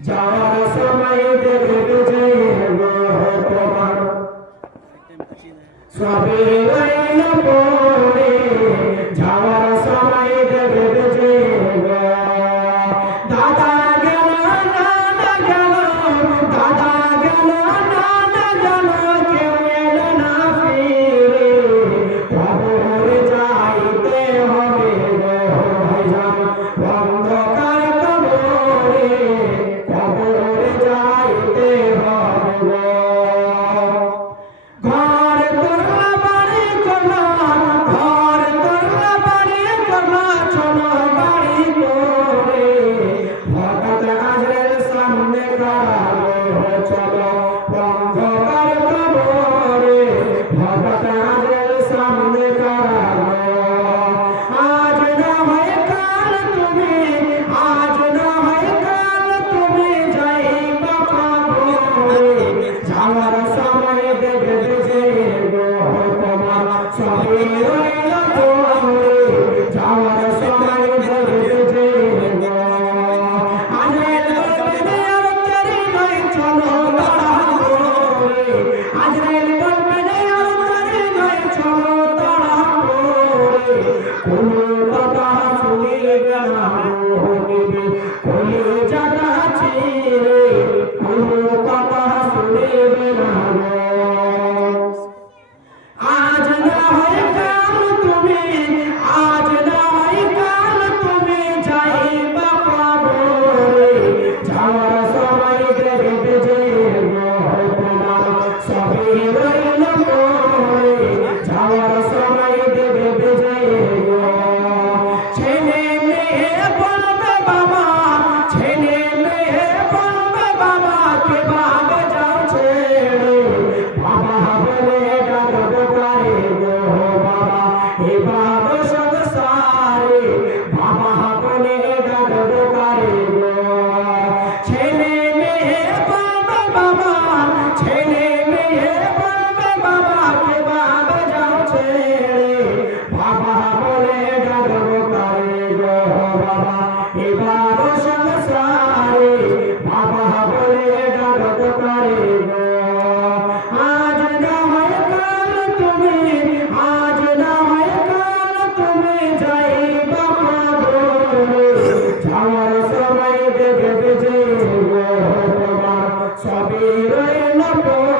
যাওয়ার সময় দেখবে যে তোমার সবে রইল পড়ে যাওয়ার সময় দেখবে যে দাদা গেল নানা গেল দাদা গেল নানা গেল কেউ এলো না ফিরে কবরে যাইতে হবে ভাইজান অন্ধকার কবরে কবরে যাইতে হবে ঘর করলা বাড়ি করলা ঘর করলা বাড়ি করলা চলো বাড়ি করে হঠাৎ আজরের সামনে দাঁড়ালো চলো অন্ধকার কবরে হঠাৎ আজরের সামনে দাঁড়ালো আজ না হয় কাল তুমি আজ না হয় কাল তুমি যাইবা কবরে যাওয়ার সময় দেখবে যে তোমার সবে রইল পড়ে যাওয়ার সময় দেখবে যে আজরাইল বলবে আর তারি নয় চলো তাড়া করে আজরাইল বলবে আর তারি নয় চলো তাড়া করে কোনো কথা শুনিবে না হইবে কলি জায়গা ছেড়ে কোনো কথা শুনিবে না আজ না হয় কাল তুমি আজ না হয় কাল তুমি যাইবা কবরে যাওয়ার সময় দেখবে যে তোমার সবে রইল পড়ে যাওয়ার সময় দেখবে যে ছেলে মেয়ে বলবে বাবা ছেলে মেয়ে বলবে বাবা কে ভাগ যাও ছেড়ে বাবা বলে ডাকবো কারে গো বাবা এ বাবা সংসারে বাবা বলে ডাকবো কারে গো ছেলে মেয়ে বলবে বাবা ছেলে মেয়ে বলবে বাবা কে ভাগ যাও ছেড়ে বাবা বলে ডাকবো কারে গো বাবা এ বাবা সংসারে বাবা বলে ডাকবো কারে গো আজ না হয় কাল তুমি আজ না হয় কাল তুমি যাইবা কবরে যাওয়ার সময় দেখবে যে তোমার সবে রইল পড়ে